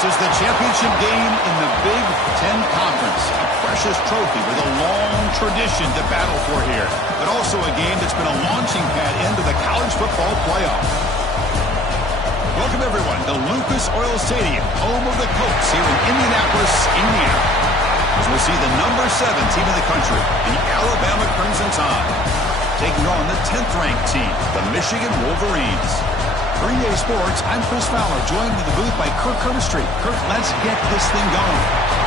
This is the championship game in the Big Ten Conference. A precious trophy with a long tradition to battle for here. But also a game that's been a launching pad into the college football playoff. Welcome, everyone, to Lucas Oil Stadium, home of the Colts here in Indianapolis, Indiana. As we'll see the number 7 team in the country, the Alabama Crimson Tide, taking on the 10th-ranked team, the Michigan Wolverines. Green Day Sports, I'm Chris Fowler, joined in the booth by Kirk Herbstreit. Kirk, let's get this thing going.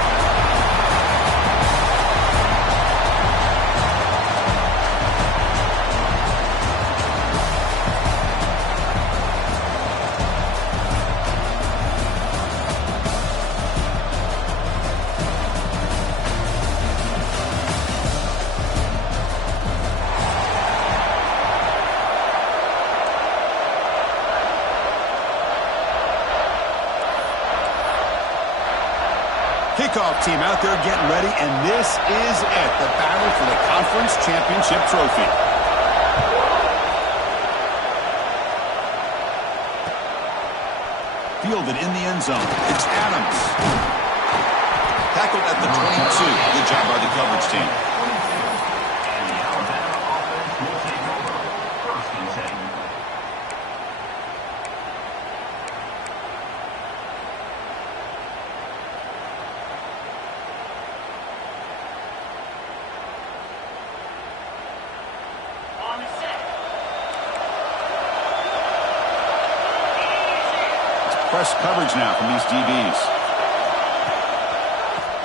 Kickoff team out there getting ready, and this is it, the battle for the conference championship trophy. Fielded in the end zone. It's Adams. Tackled at the 22. Good job by the coverage team. Press coverage now from these DBs.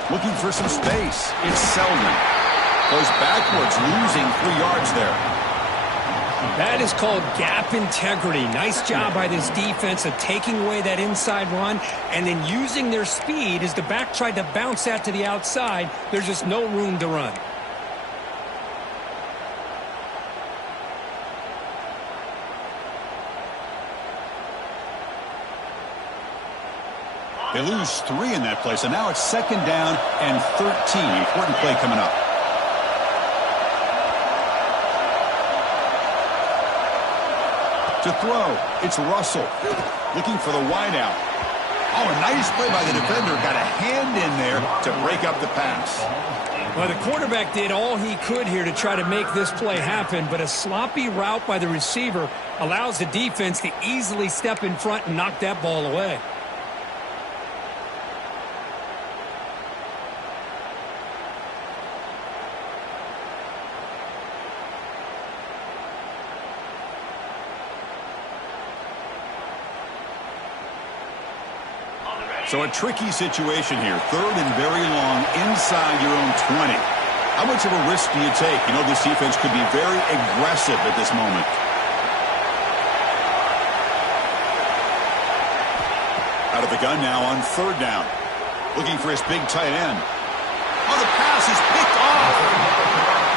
Looking for some space. It's Selden. Goes backwards, losing 3 yards there. That is called gap integrity. Nice job by this defense of taking away that inside run and then using their speed as the back tried to bounce that to the outside. There's just no room to run. They lose 3 in that play, so now it's 2nd down and 13. Important play coming up. To throw, it's Russell. Looking for the wideout. Oh, a nice play by the defender. Got a hand in there to break up the pass. Well, the quarterback did all he could here to try to make this play happen, but a sloppy route by the receiver allows the defense to easily step in front and knock that ball away. So a tricky situation here. 3rd and very long inside your own 20. How much of a risk do you take? You know, this defense could be very aggressive at this moment. Out of the gun now on 3rd down. Looking for his big tight end. Oh, the pass is picked off.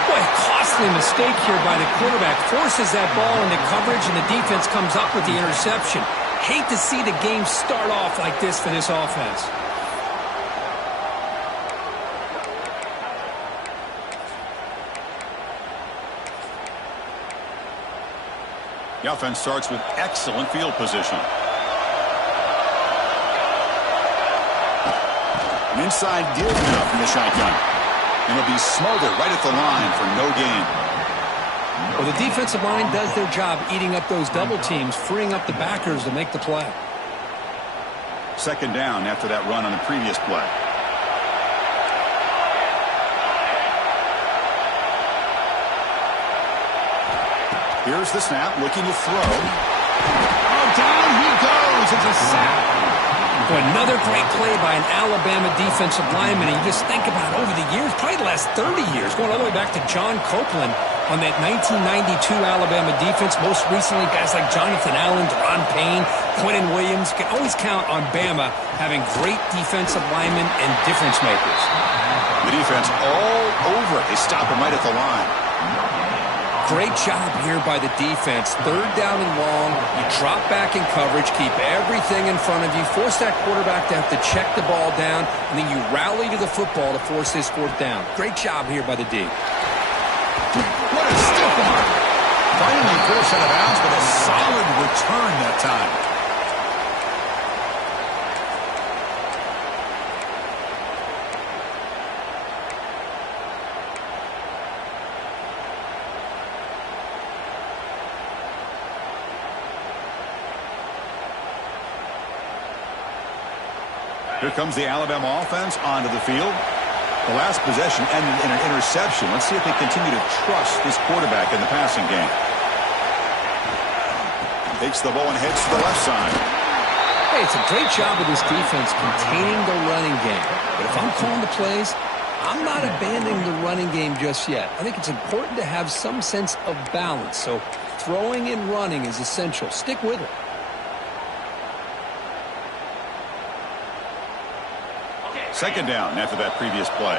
Boy, costly mistake here by the quarterback. Forces that ball into coverage, and the defense comes up with the interception. Hate to see the game start off like this for this offense. The offense starts with excellent field position. An inside give now from the shotgun. And it'll be smothered right at the line for no gain. Well, the defensive line does their job eating up those double teams, freeing up the backers to make the play. 2nd down after that run on the previous play. Here's the snap, looking to throw. Oh, down he goes. It's a sack. Boy, another great play by an Alabama defensive lineman. And you just think about over the years, probably the last 30 years, going all the way back to John Copeland on that 1992 Alabama defense. Most recently, guys like Jonathan Allen, Deron Payne, Quentin Williams. You can always count on Bama having great defensive linemen and difference makers. The defense all over it. They stop him right at the line. Great job here by the defense. 3rd down and long. You drop back in coverage, keep everything in front of you, force that quarterback to have to check the ball down, and then you rally to the football to force this 4th down. Great job here by the D. What a stiff arm. Finally forced out of bounds, but a solid return that time. Here comes the Alabama offense onto the field. The last possession ended in an interception. Let's see if they continue to trust this quarterback in the passing game. Takes the ball and heads to the left side. Hey, it's a great job of this defense containing the running game. But if I'm calling the plays, I'm not abandoning the running game just yet. I think it's important to have some sense of balance. So throwing and running is essential. Stick with it. Second down after that previous play.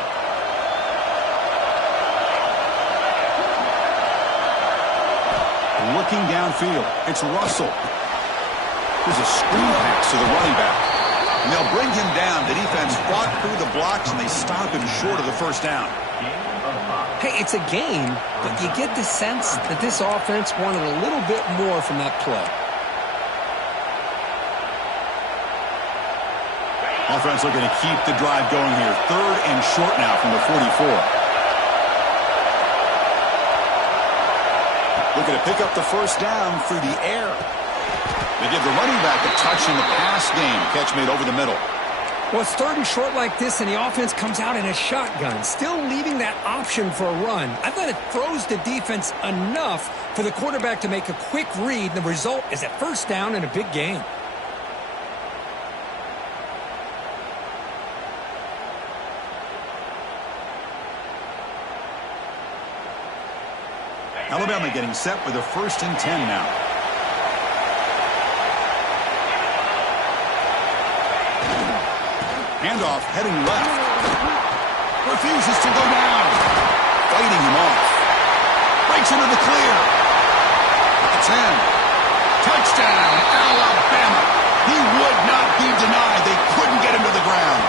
Looking downfield, it's Russell. There's a screen pass to the running back. And they'll bring him down. The defense fought through the blocks, and they stop him short of the first down. Hey, it's a game, but you get the sense that this offense wanted a little bit more from that play. Offense looking to keep the drive going here. Third and short now from the 44. Looking to pick up the first down through the air. They give the running back a touch in the pass game. Catch made over the middle. Well, it's third and short like this, and the offense comes out in a shotgun, still leaving that option for a run. I thought it throws the defense enough for the quarterback to make a quick read, and the result is a first down in a big game. Alabama getting set with a 1st and 10 now. Handoff heading left. Refuses to go down. Fighting him off. Breaks into the clear. At the 10. Touchdown, Alabama. He would not be denied. They couldn't get him to the ground.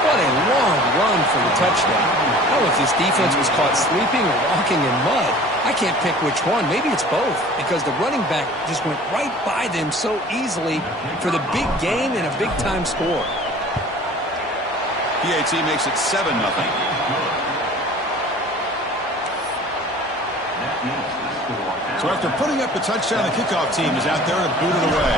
What a long run for the touchdown. I don't know if this defense was caught sleeping or walking in mud. I can't pick which one. Maybe it's both, because the running back just went right by them so easily for the big gain and a big-time score. PAT makes it 7-0. So after putting up the touchdown, the kickoff team is out there to boot it away.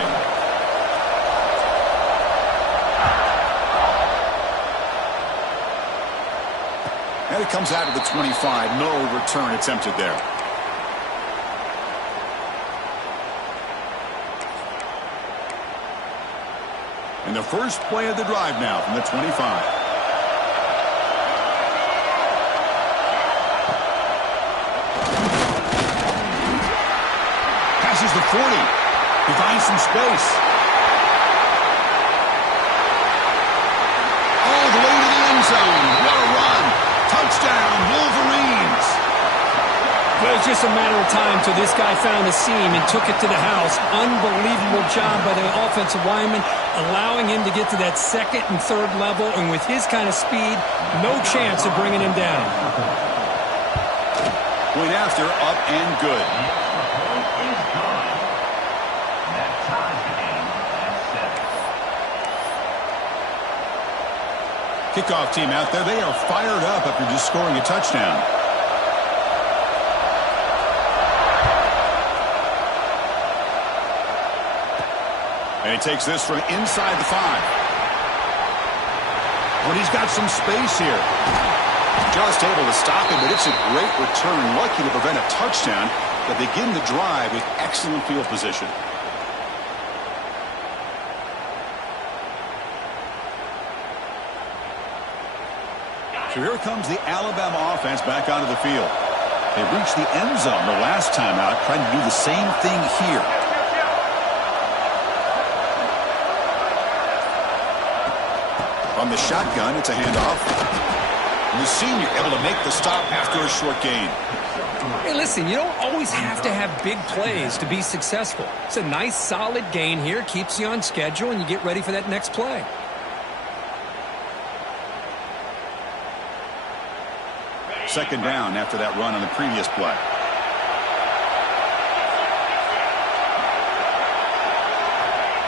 And it comes out of the 25. No return attempted there. And the first play of the drive now from the 25. Passes the 40. He finds some space. All the way to the end zone. What a run. Touchdown, Wolverines. Well, it was just a matter of time till this guy found a seam and took it to the house. Unbelievable job by the offensive lineman, allowing him to get to that second and third level, and with his kind of speed, no chance of bringing him down. Point after, up and good. Kickoff team out there, they are fired up after just scoring a touchdown. And he takes this from inside the 5. But he's got some space here. Just able to stop him, but it's a great return. Lucky to prevent a touchdown, but begin the drive with excellent field position. So here comes the Alabama offense back onto the field. They reached the end zone the last time out, trying to do the same thing here. From the shotgun, it's a handoff. And the senior able to make the stop after a short gain. Hey, listen, you don't always have to have big plays to be successful. It's a nice, solid gain here, keeps you on schedule, and you get ready for that next play. Second down after that run on the previous play.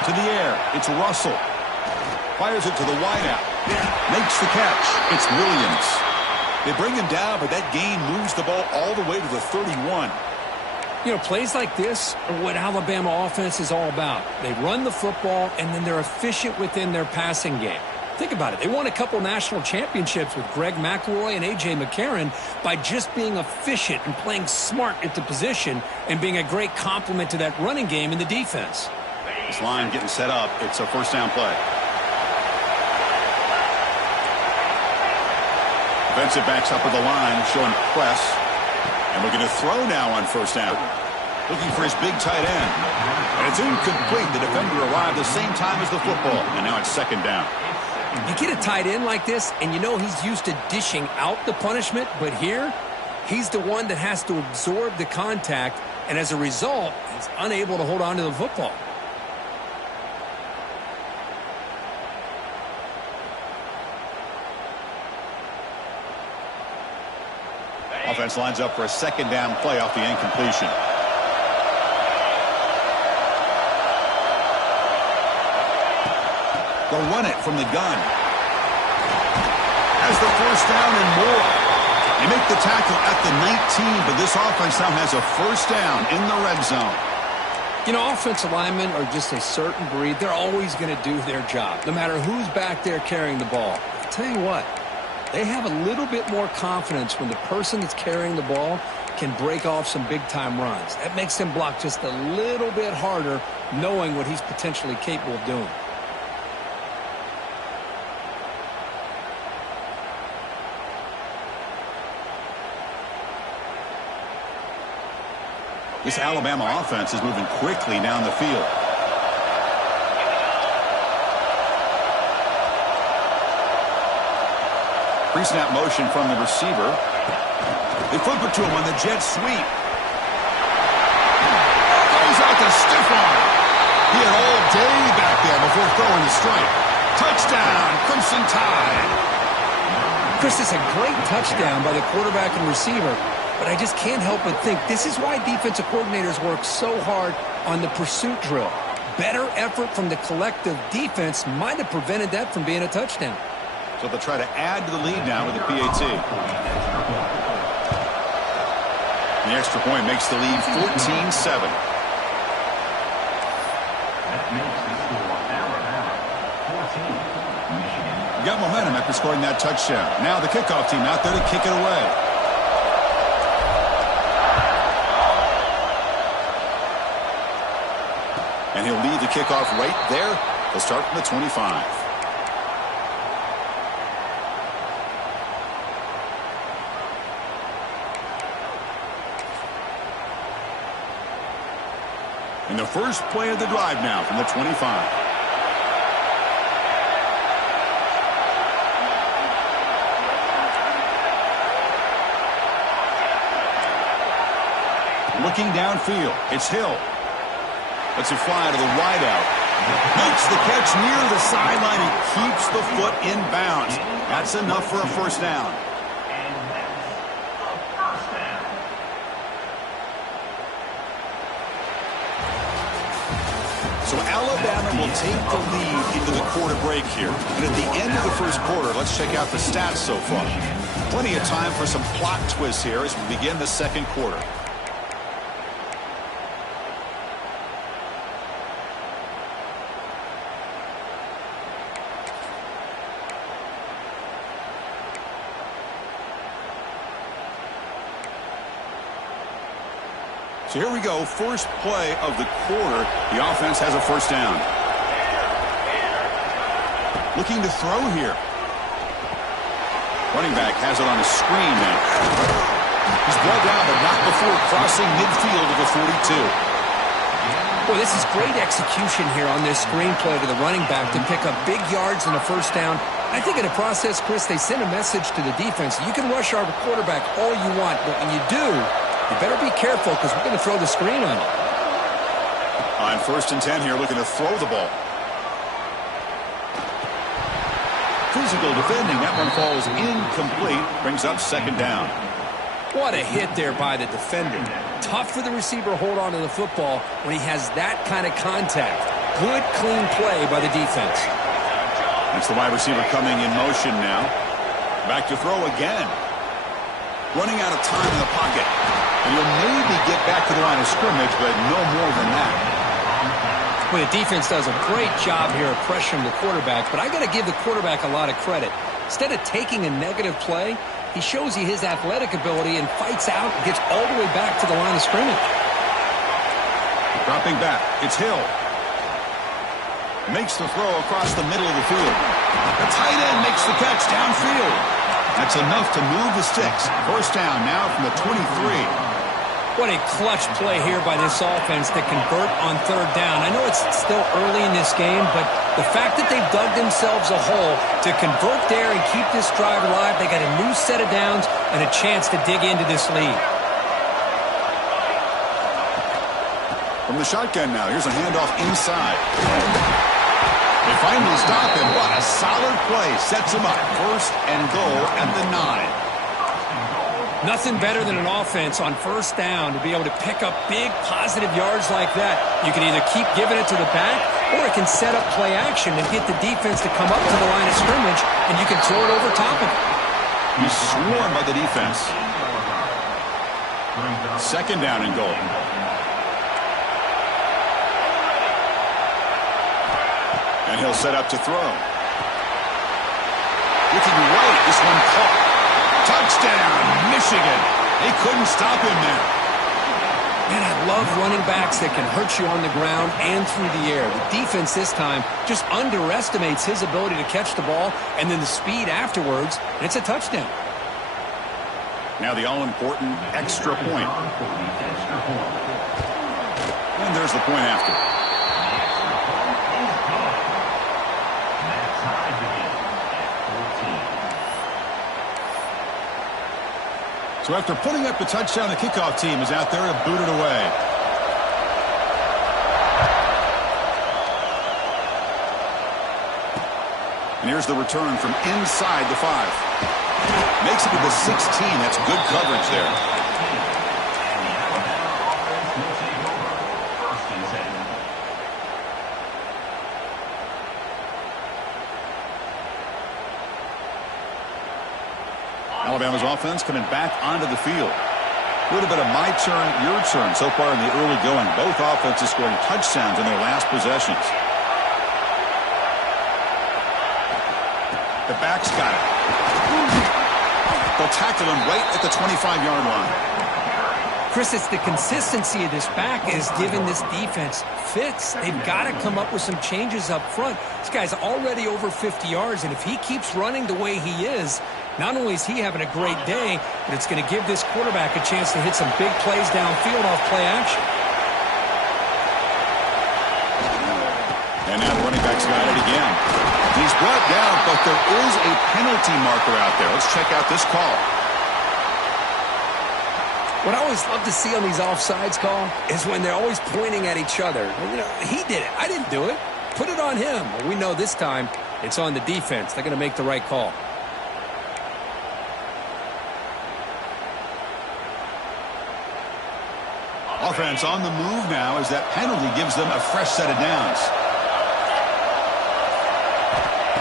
To the air, it's Russell. Fires it to the wideout. Makes the catch. It's Williams. They bring him down, but that gain moves the ball all the way to the 31. You know, plays like this are what Alabama offense is all about. They run the football, and then they're efficient within their passing game. Think about it. They won a couple national championships with Greg McElroy and A.J. McCarron by just being efficient and playing smart at the position and being a great complement to that running game in the defense. This line getting set up. It's a first down play. Defensive backs up at the line, showing press. And looking to throw now on first down. Looking for his big tight end. And it's incomplete. The defender arrived the same time as the football. And now it's second down. You get a tight end like this, and you know he's used to dishing out the punishment, but here, he's the one that has to absorb the contact, and as a result, he's unable to hold on to the football. Offense lines up for a second down play off the incompletion. They'll run it from the gun. Has the first down and more. They make the tackle at the 19, but this offense now has a first down in the red zone. You know, offensive linemen are just a certain breed. They're always going to do their job, no matter who's back there carrying the ball. I'll tell you what, they have a little bit more confidence when the person that's carrying the ball can break off some big-time runs. That makes them block just a little bit harder, knowing what he's potentially capable of doing. This Alabama offense is moving quickly down the field. Pre-snap motion from the receiver. They flip it to him on the jet sweep. Goes out to stiff arm. He had all day back there before throwing the strike. Touchdown, Crimson Tide. Chris, it's a great touchdown by the quarterback and receiver, but I just can't help but think this is why defensive coordinators work so hard on the pursuit drill. Better effort from the collective defense might have prevented that from being a touchdown. So they'll try to add to the lead now with the PAT. The extra point makes the lead 14-7. Got momentum after scoring that touchdown. Now the kickoff team out there to kick it away. And he'll lead the kickoff right there. They'll start from the 25. And the first play of the drive now from the 25. Looking downfield, it's Hill. Lets it fly to the wideout. Makes the catch near the sideline and keeps the foot in bounds. That's enough for a first down. So Alabama will take the lead into the quarter break here. And at the end of the first quarter, let's check out the stats so far. Plenty of time for some plot twists here as we begin the second quarter. So here we go, first play of the quarter. The offense has a first down. Looking to throw here. Running back has it on a screen now. He's brought down, but not before crossing midfield of the 42. Well, this is great execution here on this screen play to the running back to pick up big yards and a first down. I think in the process, Chris, they send a message to the defense. You can rush our quarterback all you want, but when you do, you better be careful because we're going to throw the screen on you. On 1st and 10 here, looking to throw the ball. Physical defending. That one falls incomplete. Brings up second down. What a hit there by the defender. Tough for the receiver to hold on to the football when he has that kind of contact. Good, clean play by the defense. That's the wide receiver coming in motion now. Back to throw again. Running out of time in the pocket. And he'll maybe get back to the line of scrimmage, but no more than that. Well, the defense does a great job here of pressuring the quarterback, but I got to give the quarterback a lot of credit. Instead of taking a negative play, he shows you his athletic ability and fights out and gets all the way back to the line of scrimmage. Dropping back, it's Hill. Makes the throw across the middle of the field. The tight end makes the catch downfield. That's enough to move the sticks. First down now from the 23. What a clutch play here by this offense to convert on third down. I know it's still early in this game, but the fact that they've dug themselves a hole to convert there and keep this drive alive, they got a new set of downs and a chance to dig into this lead. From the shotgun now, here's a handoff inside. They finally stop him. What a solid play. Sets him up. First and goal at the 9. Nothing better than an offense on first down to be able to pick up big positive yards like that. You can either keep giving it to the back, or it can set up play action and get the defense to come up to the line of scrimmage, and you can throw it over top of it. He's swarmed by the defense. Second down and goal. And he'll set up to throw. Looking right, this one caught. Touchdown, Michigan. They couldn't stop him there. Man, I love running backs that can hurt you on the ground and through the air. The defense this time just underestimates his ability to catch the ball, and then the speed afterwards, and it's a touchdown. Now the all-important extra point. And there's the point after. So after putting up the touchdown, the kickoff team is out there to boot it away. And here's the return from inside the 5. Makes it to the 16. That's good coverage there. Alabama's offense coming back onto the field. A little bit of my turn, your turn so far in the early going. Both offenses scoring touchdowns in their last possessions. The back's got it. They'll tackle him right at the 25-yard line. Chris, it's the consistency of this back is giving this defense fits. They've got to come up with some changes up front. This guy's already over 50 yards, and if he keeps running the way he is, not only is he having a great day, but it's going to give this quarterback a chance to hit some big plays downfield off play action. And now the running back's got it again. He's brought down, but there is a penalty marker out there. Let's check out this call. What I always love to see on these offsides call is when they're always pointing at each other. You know, he did it. I didn't do it. Put it on him. Well, we know this time it's on the defense. They're going to make the right call. Offense on the move now as that penalty gives them a fresh set of downs.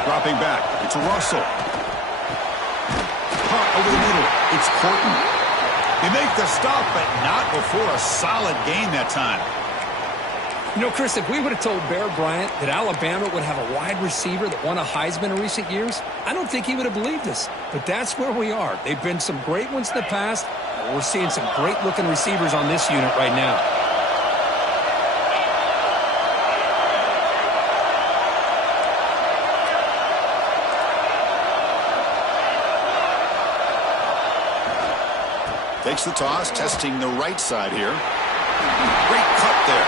Dropping back. It's Russell. Caught over the middle. It's Corton. They make the stop, but not before a solid gain that time. You know, Chris, if we would have told Bear Bryant that Alabama would have a wide receiver that won a Heisman in recent years, I don't think he would have believed us. But that's where we are. They've been some great ones in the past. We're seeing some great-looking receivers on this unit right now. Takes the toss, testing the right side here. Great cut there.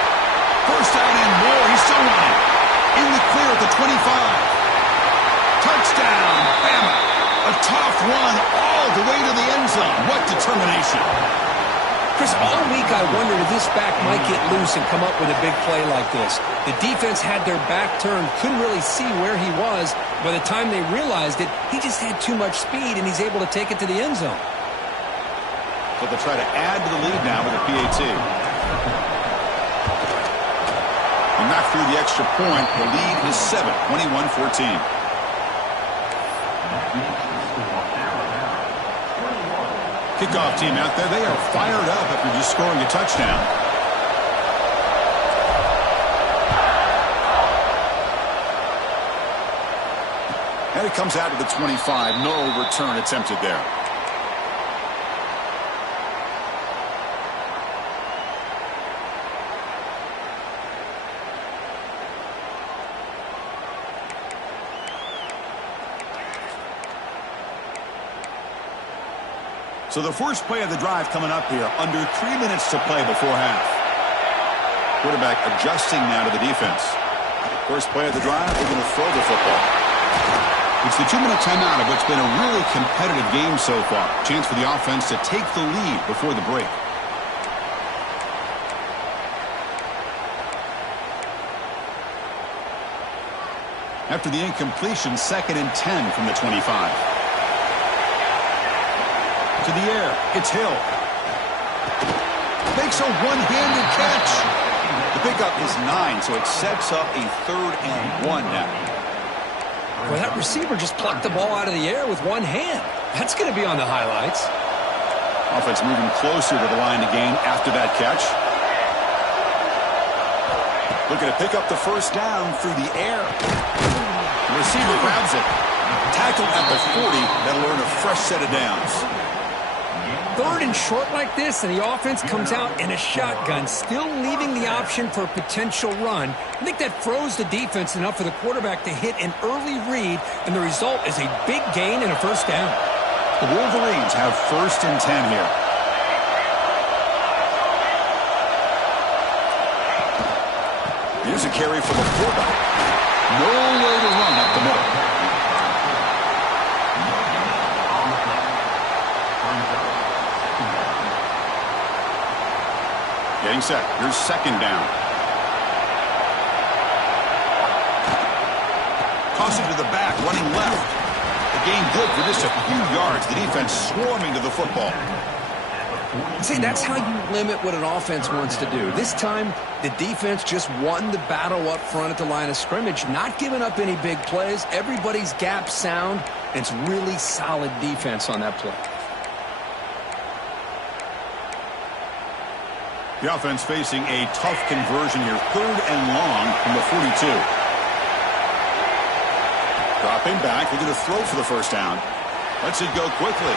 First down and more. He's still running. In the clear at the 25. Touchdown, Bama. A tough run all the way to the end zone. What determination. Chris, all week I wondered if this back might get loose and come up with a big play like this. The defense had their back turned, couldn't really see where he was. By the time they realized it, he just had too much speed, and he's able to take it to the end zone. So they'll try to add to the lead now with a PAT. And knock through the extra point. The lead is 7, 21-14. Kickoff team out there. They are fired up after just scoring a touchdown. And it comes out to the 25. No return attempted there. So the first play of the drive coming up here. Under 3 minutes to play before half. Quarterback adjusting now to the defense. First play of the drive, they're going to throw the football. It's the 2-minute timeout of what's been a really competitive game so far. Chance for the offense to take the lead before the break. After the incompletion, 2nd and 10 from the 25. To the air, it's Hill. Makes a one-handed catch. The pickup is 9, so it sets up a 3rd and 1 now. Well, that receiver just plucked the ball out of the air with one hand. That's going to be on the highlights. Offense moving closer to the line to gain after that catch. Looking to pick up the first down through the air. The receiver grabs it. Tackled at the 40. That'll earn a fresh set of downs. 3rd and short like this, and the offense comes out in a shotgun, still leaving the option for a potential run. I think that froze the defense enough for the quarterback to hit an early read, and the result is a big gain and a first down. The Wolverines have 1st and 10 here. Here's a carry from a fullback. No way to run up the middle. Getting set. Here's 2nd down. Toss it to the back, running left. The gain good for just a few yards. The defense swarming to the football. See, that's how you limit what an offense wants to do. This time, the defense just won the battle up front at the line of scrimmage, not giving up any big plays. Everybody's gap sound. It's really solid defense on that play. The offense facing a tough conversion here. 3rd and long from the 42. Dropping back. They're going to throw for the first down. Lets it go quickly.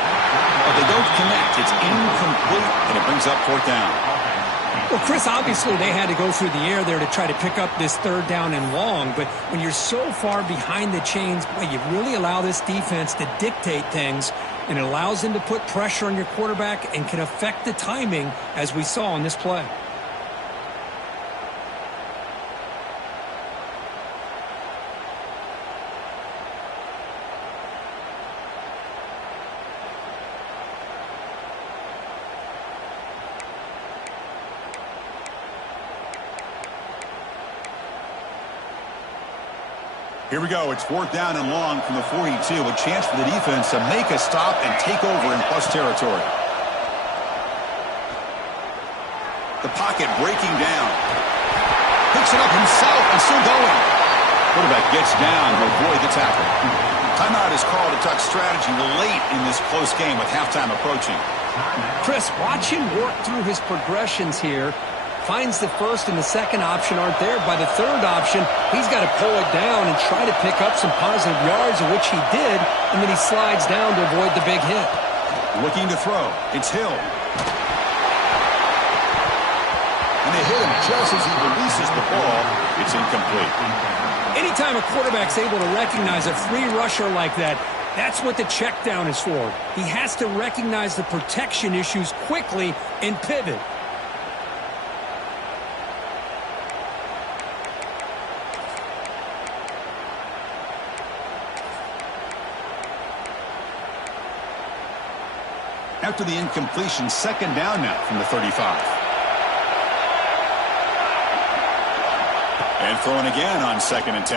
But they don't connect. It's incomplete, and it brings up 4th down. Well, Chris, obviously they had to go through the air there to try to pick up this 3rd down and long. But when you're so far behind the chains, boy, you really allow this defense to dictate things. And it allows them to put pressure on your quarterback and can affect the timing, as we saw on this play. Here we go. It's 4th down and long from the 42. A chance for the defense to make a stop and take over in plus territory. The pocket breaking down. Picks it up himself and still going. Quarterback gets down to avoid the tackle. Timeout is called to talk strategy late in this close game with halftime approaching. Chris, watch him work through his progressions here. Finds the 1st and the 2nd option aren't there. By the 3rd option, he's got to pull it down and try to pick up some positive yards, of which he did, and then he slides down to avoid the big hit. Looking to throw. It's Hill. And they hit him just as he releases the ball. It's incomplete. Anytime a quarterback's able to recognize a free rusher like that, that's what the check down is for. He has to recognize the protection issues quickly and pivot. After the incompletion, 2nd down now from the 35. And throwing again on 2nd and 10.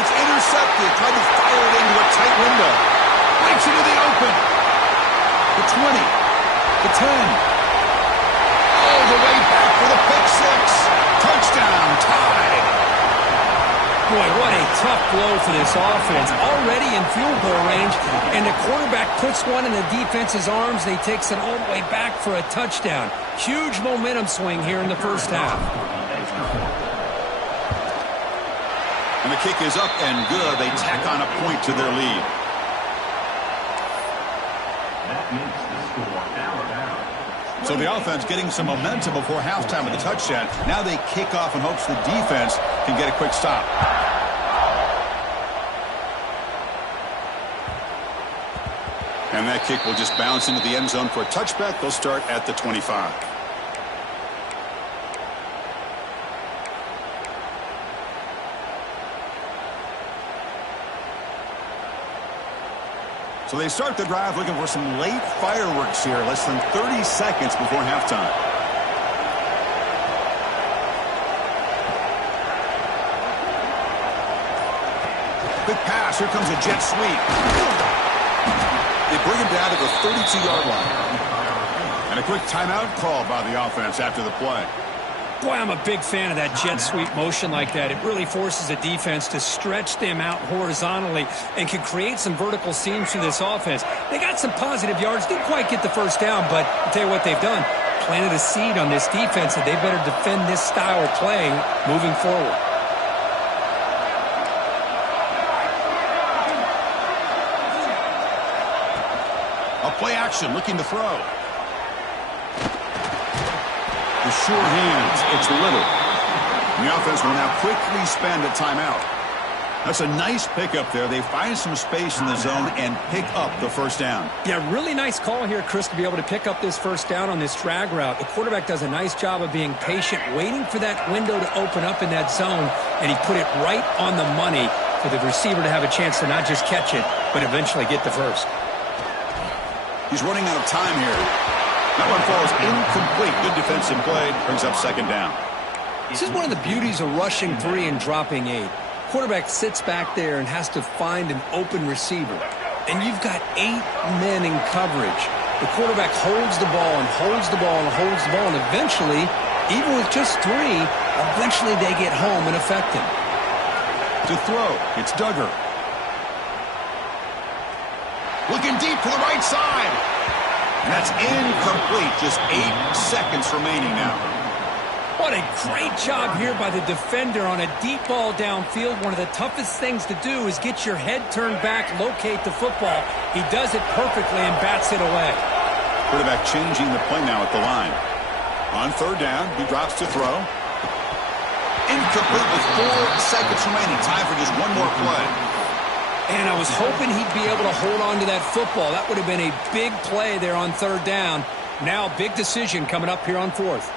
It's intercepted. Tried to fire it into a tight window. Breaks into the open. The 20. The 10. All the way back for the pick 6. Touchdown, tied. Boy, what a tough blow for this offense. Already in field goal range, and the quarterback puts one in the defense's arms, and he takes it all the way back for a touchdown. Huge momentum swing here in the first half. And the kick is up and good. They tack on a point to their lead. So the offense getting some momentum before halftime with the touchdown. Now they kick off in hopes the defense can get a quick stop. And that kick will just bounce into the end zone for a touchback. They'll start at the 25. So they start the drive looking for some late fireworks here, less than 30 seconds before halftime. Quick pass, here comes a jet sweep. They bring him down to the 32-yard line. And a quick timeout call by the offense after the play. Boy, I'm a big fan of that jet sweep motion like that. It really forces a defense to stretch them out horizontally and can create some vertical seams for this offense. They got some positive yards, didn't quite get the first down, but I'll tell you what they've done. Planted a seed on this defense that they better defend this style of play moving forward. A play action, looking to throw. The sure hands, it's Little. And the offense will now quickly spend a timeout. That's a nice pickup there. They find some space in the zone and pick up the first down. Yeah, really nice call here, Chris, to be able to pick up this first down on this drag route. The quarterback does a nice job of being patient, waiting for that window to open up in that zone, and he put it right on the money for the receiver to have a chance to not just catch it, but eventually get the first. He's running out of time here. That one falls incomplete. Good defensive play. Brings up second down. This is one of the beauties of rushing 3 and dropping 8. Quarterback sits back there and has to find an open receiver. And you've got 8 men in coverage. The quarterback holds the ball and holds the ball and holds the ball. And eventually, even with just 3, eventually they get home and affect him. To throw, it's Duggar. Looking deep to the right side. And that's incomplete. Just 8 seconds remaining now. What a great job here by the defender on a deep ball downfield. One of the toughest things to do is get your head turned back, locate the football. He does it perfectly and bats it away. Quarterback changing the play now at the line. On third down, he drops to throw. Incomplete with 4 seconds remaining. Time for just one more play. And I was hoping he'd be able to hold on to that football. That would have been a big play there on third down. Now, big decision coming up here on fourth.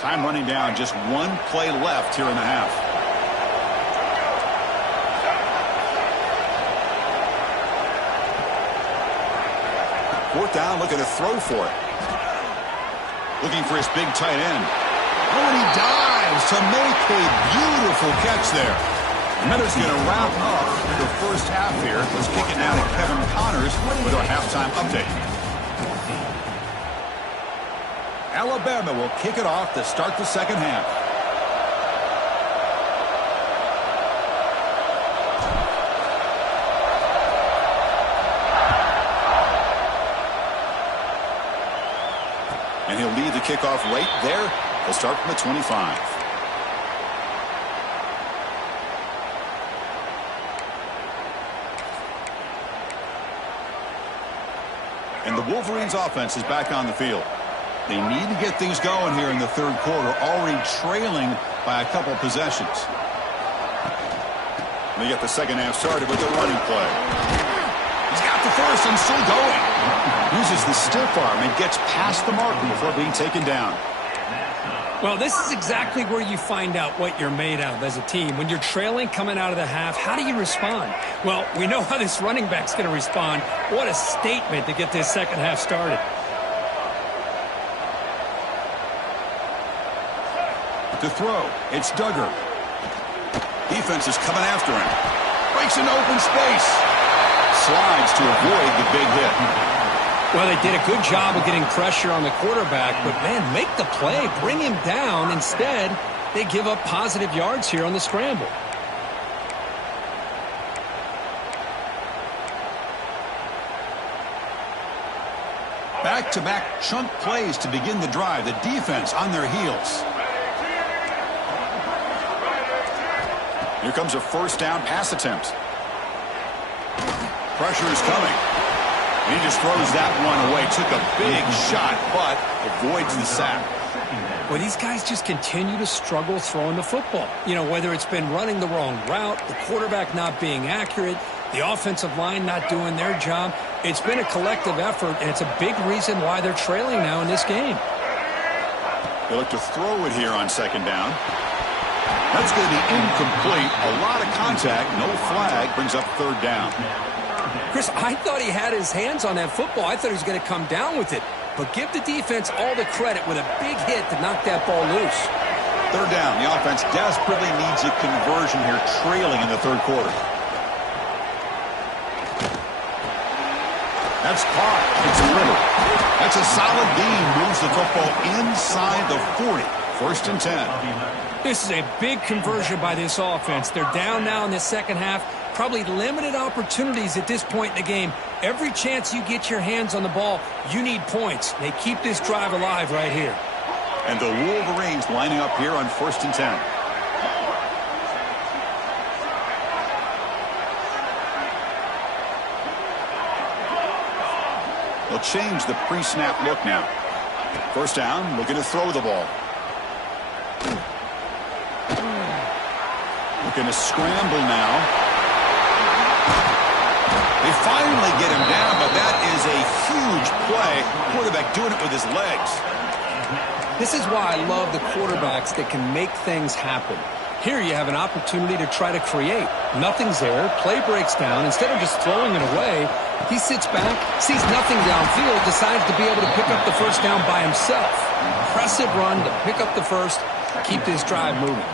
Time running down. Just one play left here in the half. Fourth down, looking to throw for it. Looking for his big tight end. Oh, and he dives to make a beautiful catch there. And that is going to wrap up the first half here. Let's kick it now to Kevin Connors with our halftime update. Alabama will kick it off to start the second half. And he'll lead the kickoff right there. He'll start from the 25. And the Wolverines offense is back on the field. They need to get things going here in the third quarter, already trailing by a couple possessions. They get the second half started with the running play. He's got the first and still going. Uses the stiff arm and gets past the marker before being taken down. Well, this is exactly where you find out what you're made of as a team. When you're trailing coming out of the half, how do you respond? Well, we know how this running back's going to respond. What a statement to get this second half started. To throw, it's Duggar. Defense is coming after him. Breaks into open space. Slides to avoid the big hit. Well, they did a good job of getting pressure on the quarterback, but, man, make the play, bring him down. Instead, they give up positive yards here on the scramble. Back-to-back chunk plays to begin the drive. The defense on their heels. Here comes a first down pass attempt. Pressure is coming. And he just throws that one away. Took a big shot, but avoids the sack. Well, these guys just continue to struggle throwing the football. You know, whether it's been running the wrong route, the quarterback not being accurate, the offensive line not doing their job. It's been a collective effort, and it's a big reason why they're trailing now in this game. They look to throw it here on second down. That's going to be incomplete. A lot of contact. No flag. Brings up third down. Chris, I thought he had his hands on that football. I thought he was going to come down with it. But give the defense all the credit with a big hit to knock that ball loose. Third down. The offense desperately needs a conversion here, trailing in the third quarter. That's caught. It's little. That's a solid gain. Moves the football inside the 40. First and 10. This is a big conversion by this offense. They're down now in the second half. Probably limited opportunities at this point in the game. Every chance you get your hands on the ball, you need points. They keep this drive alive right here. And the Wolverines lining up here on first and 10. They'll change the pre-snap look now. First down, looking to throw the ball. Looking to scramble now. They finally get him down, but that is a huge play. Quarterback doing it with his legs. This is why I love the quarterbacks that can make things happen. Here you have an opportunity to try to create. Nothing's there. Play breaks down. Instead of just throwing it away, he sits back, sees nothing downfield, decides to be able to pick up the first down by himself. Impressive run to pick up the first, keep this drive moving.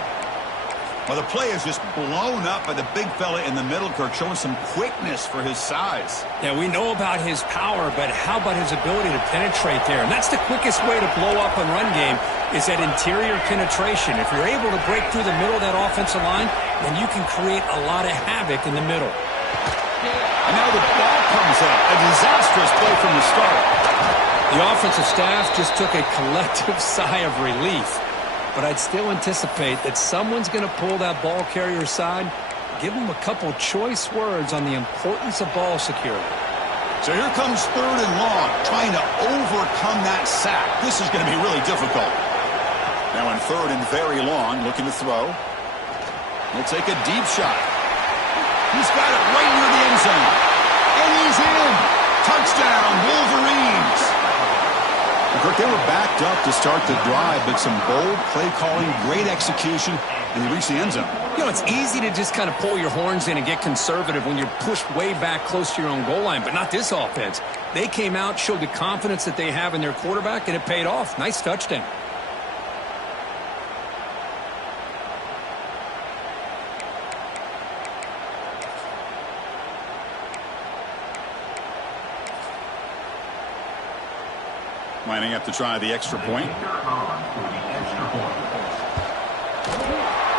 Well, the play is just blown up by the big fella in the middle, Kirk, showing some quickness for his size. Yeah, we know about his power, but how about his ability to penetrate there? And that's the quickest way to blow up a run game is that interior penetration. If you're able to break through the middle of that offensive line, then you can create a lot of havoc in the middle. And now the ball comes out. A disastrous play from the start. The offensive staff just took a collective sigh of relief. But I'd still anticipate that someone's going to pull that ball carrier aside, give him a couple choice words on the importance of ball security. So here comes third and long, trying to overcome that sack. This is going to be really difficult. Now in third and very long, looking to throw. He'll take a deep shot. He's got it right near the end zone. And he's in. Touchdown, Wolverines. Kirk, they were backed up to start the drive, but some bold play calling, great execution, and they reached the end zone. You know, it's easy to just kind of pull your horns in and get conservative when you're pushed way back close to your own goal line, but not this offense. They came out, showed the confidence that they have in their quarterback, and it paid off. Nice touchdown. Lining up to try the extra point.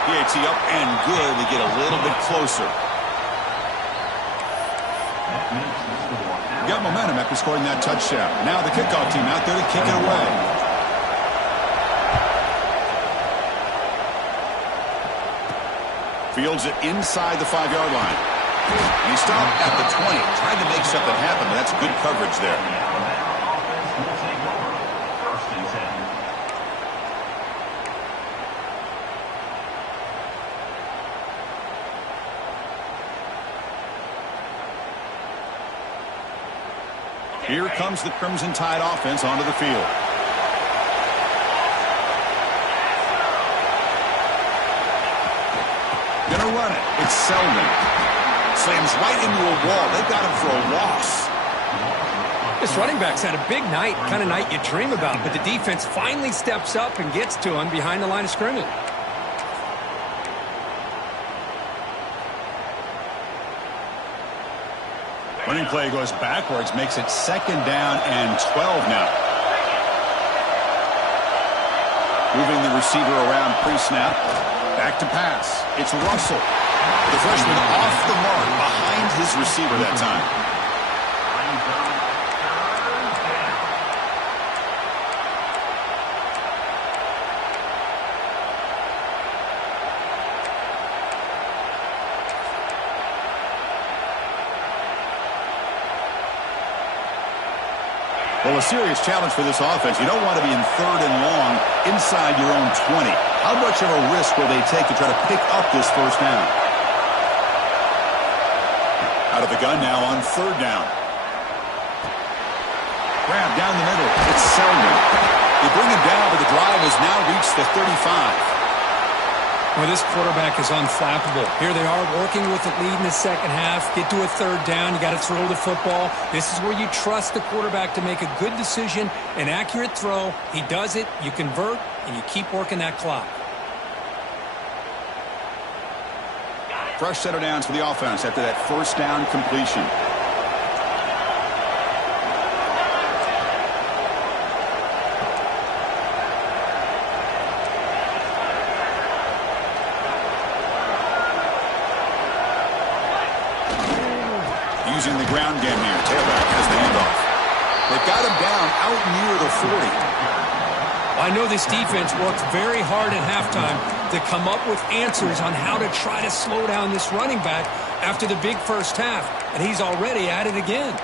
PAT up and good. We get a little bit closer. Got momentum after scoring that touchdown. Now the kickoff team out there to kick it away. Fields it inside the 5-yard line. And he stopped at the 20. Tried to make something happen, but that's good coverage there. Here comes the Crimson Tide offense onto the field. Gonna run it. It's Selden. Slams right into a wall. They've got him for a loss. This running back's had a big night, kind of night you dream about, but the defense finally steps up and gets to him behind the line of scrimmage. Running play goes backwards, makes it 2nd down and 12 now. Moving the receiver around pre-snap. Back to pass. It's Russell. The freshman off the mark behind his receiver that time. Well, a serious challenge for this offense. You don't want to be in 3rd and long inside your own 20. How much of a risk will they take to try to pick up this 1st down? Out of the gun now on 3rd down. Grab down the middle. It's Selden. They bring him down, but the drive has now reached the 35. Well, this quarterback is unflappable. Here they are working with the lead in the 2nd half. Get to a 3rd down. You got to throw the football. This is where you trust the quarterback to make a good decision, an accurate throw. He does it. You convert, and you keep working that clock. Fresh set of downs for the offense after that 1st down completion. Using the ground game here. Tailback has the handoff. They've got him down out near the 40. I know this defense worked very hard at halftime to come up with answers on how to try to slow down this running back after the big 1st half, and he's already at it again.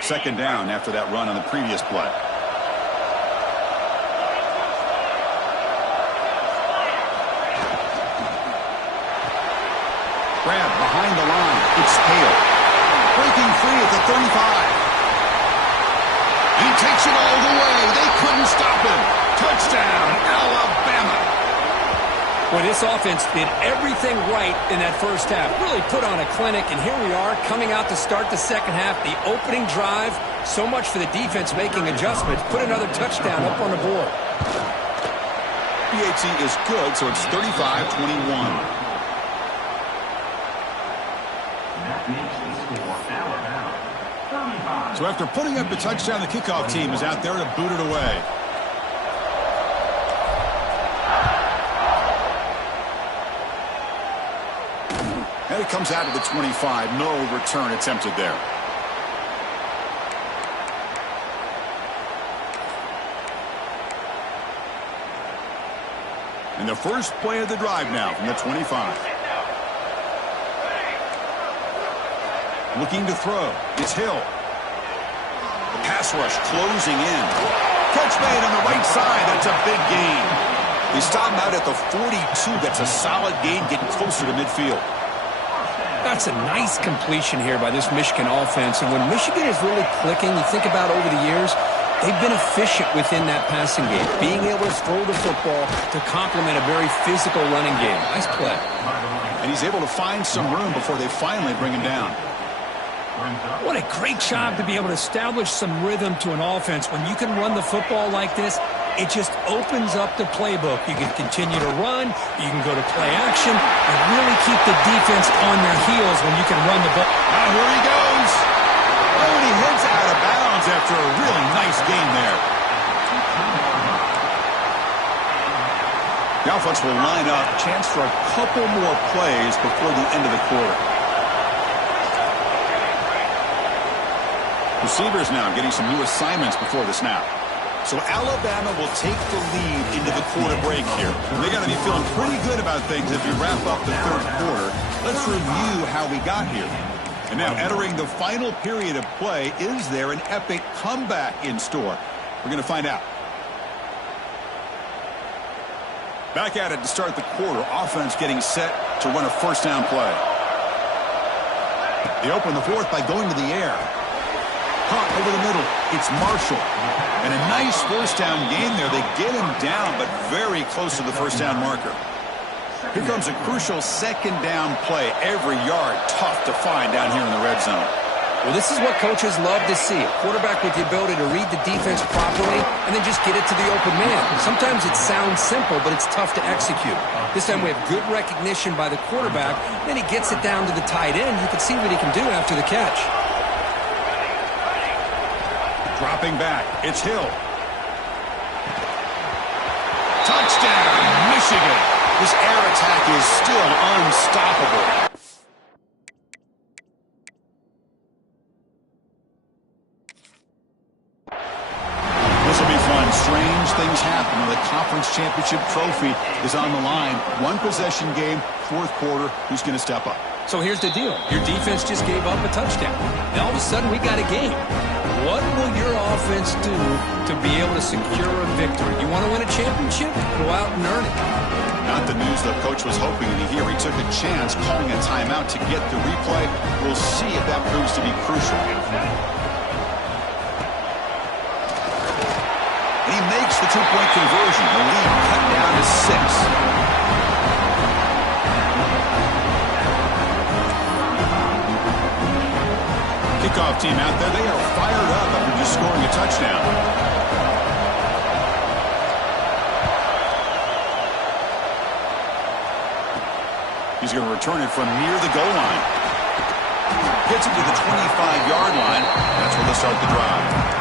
Second down after that run on the previous play. Grab behind the line. It's Hale. Breaking free at the 35. He takes it all the way. They couldn't stop him. Touchdown, Alabama. Well, this offense did everything right in that 1st half. Really put on a clinic, and here we are coming out to start the 2nd half. The opening drive, so much for the defense making adjustments. Put another touchdown up on the board. PAT is good, so it's 35-21. So after putting up the touchdown, the kickoff team is out there to boot it away. And it comes out of the 25. No return attempted there. And the first play of the drive now from the 25. Looking to throw. It's Hill. The pass rush closing in. Catch made on the right side. That's a big gain. They stop him out at the 42. That's a solid gain, getting closer to midfield. That's a nice completion here by this Michigan offense. And when Michigan is really clicking, you think about over the years, they've been efficient within that passing game, being able to throw the football to complement a very physical running game. Nice play. And he's able to find some room before they finally bring him down. What a great job to be able to establish some rhythm to an offense. When you can run the football like this, it just opens up the playbook. You can continue to run, you can go to play action, and really keep the defense on their heels when you can run the ball. Now here he goes. Oh, and he heads out of bounds after a really nice game there. The offense will line up. Chance for a couple more plays before the end of the quarter. Receivers now getting some new assignments before the snap. So Alabama will take the lead into the quarter break here. They got to be feeling pretty good about things as we wrap up the third quarter. Let's review how we got here. And now entering the final period of play, is there an epic comeback in store? We're going to find out. Back at it to start the quarter. Offense getting set to run a first down play. They open the fourth by going to the air. Caught over the middle. It's Marshall. And a nice first down gain there. They get him down, but very close to the first down marker. Here comes a crucial second down play. Every yard tough to find down here in the red zone. Well, this is what coaches love to see. A quarterback with the ability to read the defense properly and then just get it to the open man. Sometimes it sounds simple, but it's tough to execute. This time we have good recognition by the quarterback. Then he gets it down to the tight end. You can see what he can do after the catch. Dropping back, it's Hill. Touchdown, Michigan. This air attack is still unstoppable. This will be fun. Strange things happen when the conference championship trophy is on the line. One possession game, fourth quarter. Who's going to step up? So here's the deal. Your defense just gave up a touchdown. Now all of a sudden we got a game. What will your offense do to be able to secure a victory? You want to win a championship? Go out and earn it. Not the news the coach was hoping to hear. He took a chance calling a timeout to get the replay. We'll see if that proves to be crucial. He makes the two-point conversion. The lead cut down to 6. Kickoff team out there. They are fired up after just scoring a touchdown. He's going to return it from near the goal line. Gets it to the 25-yard line. That's where they'll start the drive.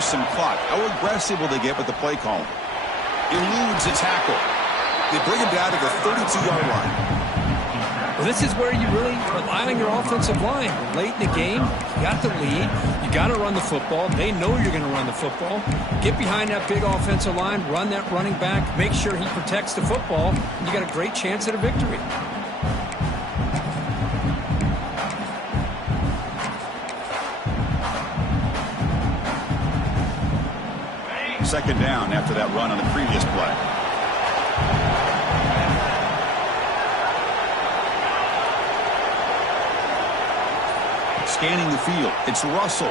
Some clock. How aggressive will they get with the play call? Eludes a tackle. They bring him down to the 32-yard line. Well, this is where you really rely on your offensive line. Late in the game, you got the lead. You got to run the football. They know you're going to run the football. Get behind that big offensive line, run that running back, make sure he protects the football. You got a great chance at a victory. Second down after that run on the previous play. Scanning the field. It's Russell.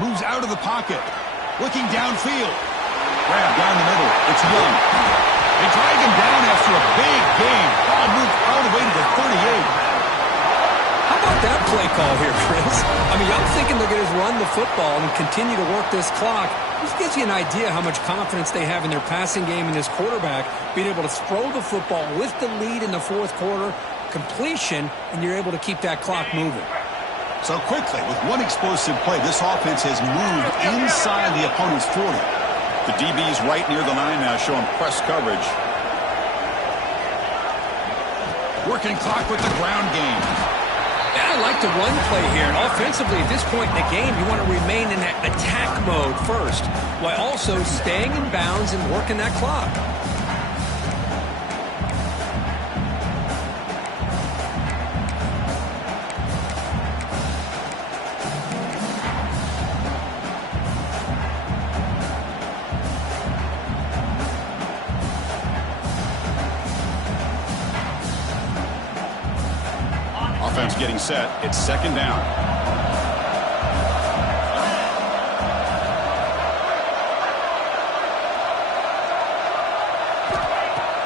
Moves out of the pocket. Looking downfield. Grab down the middle. It's Young. They drag him down after a big gain. Ball moved all the way to the 38. How about that play call here, Chris? I mean, I'm thinking they're going to run the football and continue to work this clock. This gives you an idea how much confidence they have in their passing game and this quarterback being able to throw the football with the lead in the fourth quarter, completion, and you're able to keep that clock moving. So quickly, with one explosive play, this offense has moved inside the opponent's 40. The DB's right near the line now, showing press coverage. Working clock with the ground game. Yeah, I like the run play here. And offensively, at this point in the game, you want to remain in that attack mode first, while also staying in bounds and working that clock. Offense getting set. It's second down.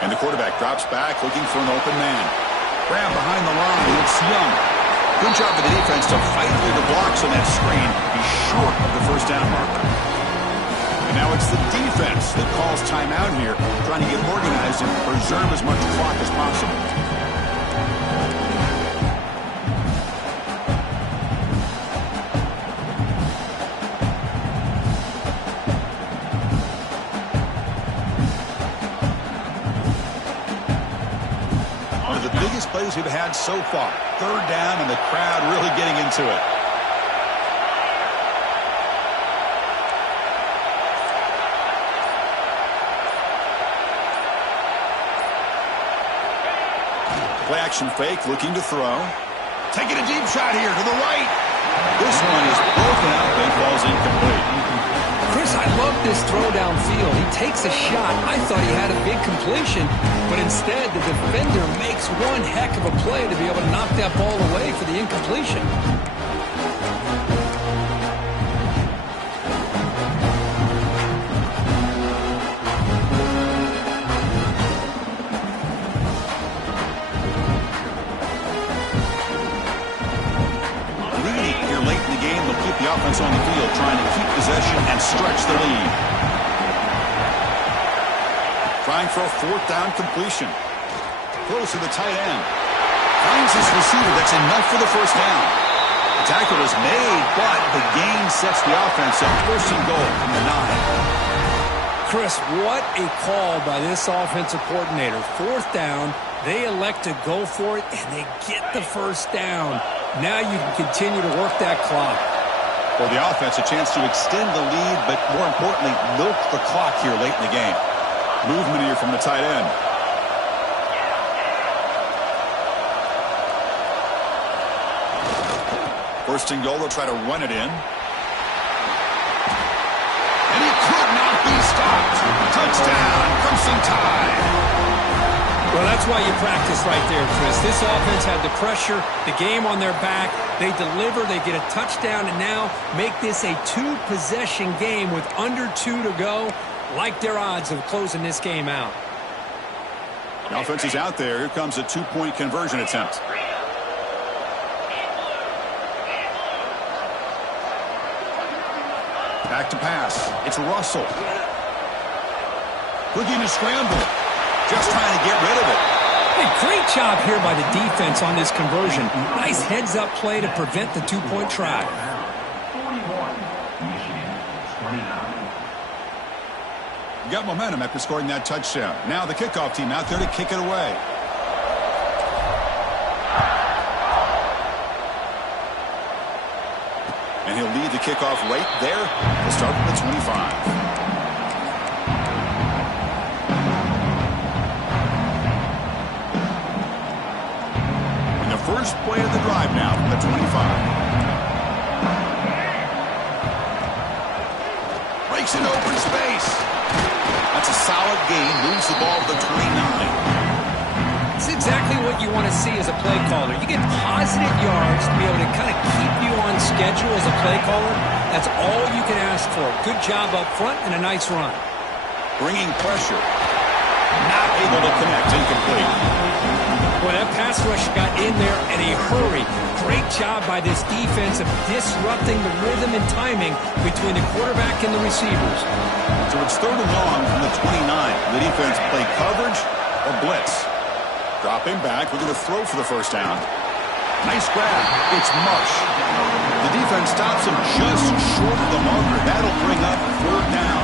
And the quarterback drops back looking for an open man. Grab behind the line. It's Young. Good job of the defense to fight through the blocks on that screen. He's short of the first down marker. And now it's the defense that calls timeout here, trying to get organized and preserve as much clock as possible. Plays we've had so far. Third down and the crowd really getting into it. Play action fake, looking to throw. Taking a deep shot here to the right. This one is broken up and falls incomplete. Chris, I love this throw downfield. He takes a shot. I thought he had a big completion, but instead the defender makes one heck of a play to be able to knock that ball away for the incompletion. Offense on the field trying to keep possession and stretch the lead. Trying for a fourth down completion. Throws to the tight end. Finds his receiver. That's enough for the first down. The tackle is made, but the gain sets the offense up. First and goal from the 9. Chris, what a call by this offensive coordinator. Fourth down, they elect to go for it, and they get the first down. Now you can continue to work that clock. For the offense, a chance to extend the lead, but more importantly, milk the clock here late in the game. Movement here from the tight end. First and goal, they'll try to run it in. And he could not be stopped. Touchdown, Crimson Tide. Well, that's why you practice right there, Chris. This offense had the pressure, the game on their back. They deliver, they get a touchdown, and now make this a two-possession game with under 2 to go. Like their odds of closing this game out. The offense is out there. Here comes a two-point conversion attempt. Back to pass. It's Russell. Looking to scramble. Just trying to get rid of it. Hey, great job here by the defense on this conversion. Nice heads-up play to prevent the two-point try. You got momentum after scoring that touchdown. Now the kickoff team out there to kick it away. And he'll lead the kickoff right there. He'll start from the 25. First play of the drive now from the 25. Breaks into open space. That's a solid gain. Moves the ball to the 29. It's exactly what you want to see as a play caller. You get positive yards to be able to kind of keep you on schedule as a play caller. That's all you can ask for. Good job up front and a nice run. Bringing pressure. Not able to connect. Incomplete. Well, that pass rush got in there in a hurry. Great job by this defense of disrupting the rhythm and timing between the quarterback and the receivers. So it's third and long from the 29. The defense play coverage or blitz. Dropping back, looking to throw for the first down. Nice grab. It's Marsh. The defense stops him just short of the marker. That'll bring up third down.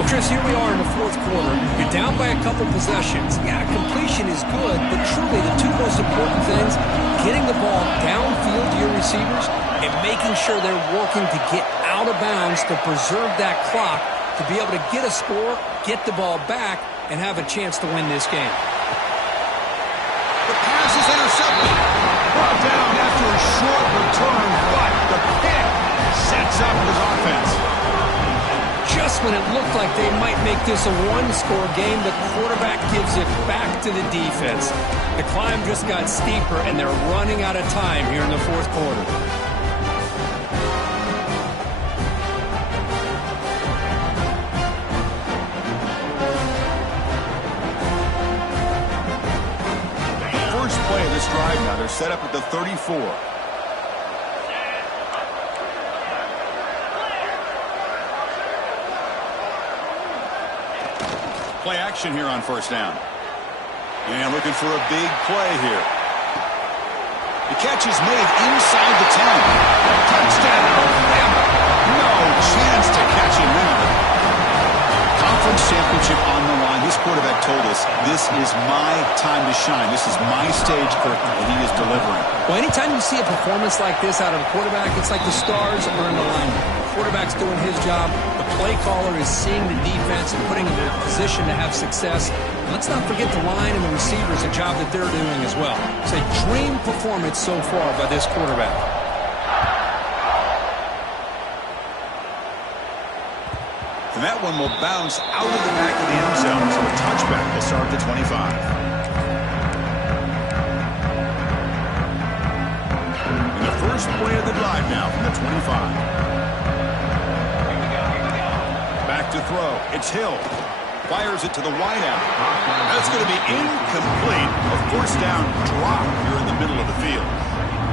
Well, Chris, here we are in the fourth quarter. You're down by a couple possessions. Yeah, completion is good, but truly the two most important things, getting the ball downfield to your receivers and making sure they're working to get out of bounds to preserve that clock to be able to get a score, get the ball back, and have a chance to win this game. The pass is intercepted. Brought down after a short return, but the pick sets up his offense. Just when it looked like they might make this a one-score game, the quarterback gives it back to the defense. The climb just got steeper, and they're running out of time here in the fourth quarter. First play of this drive now. They're set up at the 34. Play action here on first down. And looking for a big play here. The catch is made inside the 10. Touchdown, Alabama. No chance to catch him now. Conference championship on the line. This quarterback told us, this is my time to shine. This is my stage curtain, and he is delivering. Well, anytime you see a performance like this out of a quarterback, it's like the stars are in alignment. The quarterback's doing his job. The play caller is seeing the defense and putting them in a position to have success. Let's not forget the line and the receivers, the job that they're doing as well. It's a dream performance so far by this quarterback. And that one will bounce out of the back of the end zone. So a touchback to start the 25. And the first play of the drive now from the 25. Back to throw. It's Hill. Fires it to the wideout. That's going to be incomplete. A first down drop here in the middle of the field.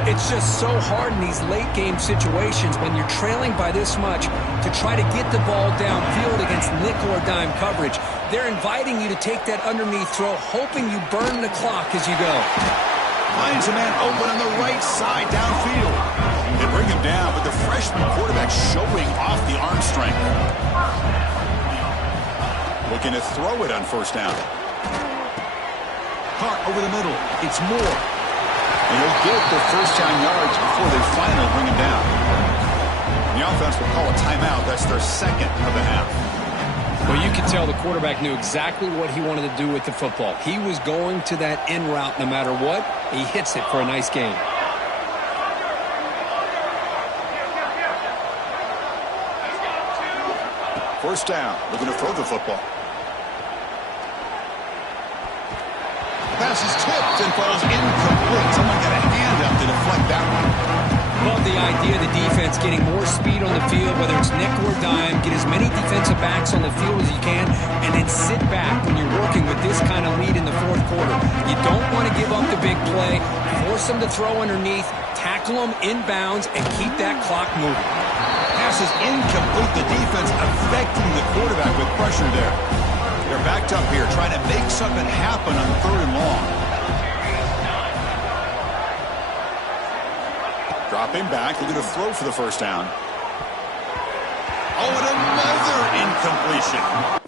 It's just so hard in these late-game situations when you're trailing by this much to try to get the ball downfield against nickel or dime coverage. They're inviting you to take that underneath throw, hoping you burn the clock as you go. Finds a man open on the right side downfield. They bring him down, but the freshman quarterback showing off the arm strength. Looking to throw it on first down. Caught over the middle. It's Moore. And he'll get the first down yards before they finally bring him down. The offense will call a timeout. That's their second of the half. Well, you can tell the quarterback knew exactly what he wanted to do with the football. He was going to that in route no matter what. He hits it for a nice gain. First down. Looking to throw the football. Pass is tipped and falls incomplete. Someone got a hand up to deflect that one. Love the idea of the defense getting more speed on the field, whether it's nickel or dime, get as many defensive backs on the field as you can, and then sit back when you're working with this kind of lead in the fourth quarter. You don't want to give up the big play, force them to throw underneath, tackle them inbounds, and keep that clock moving. Pass is incomplete. The defense affecting the quarterback with pressure there. They're backed up here, trying to make something happen on third and long. Dropping back, looking to throw for the first down. Oh, and another incompletion.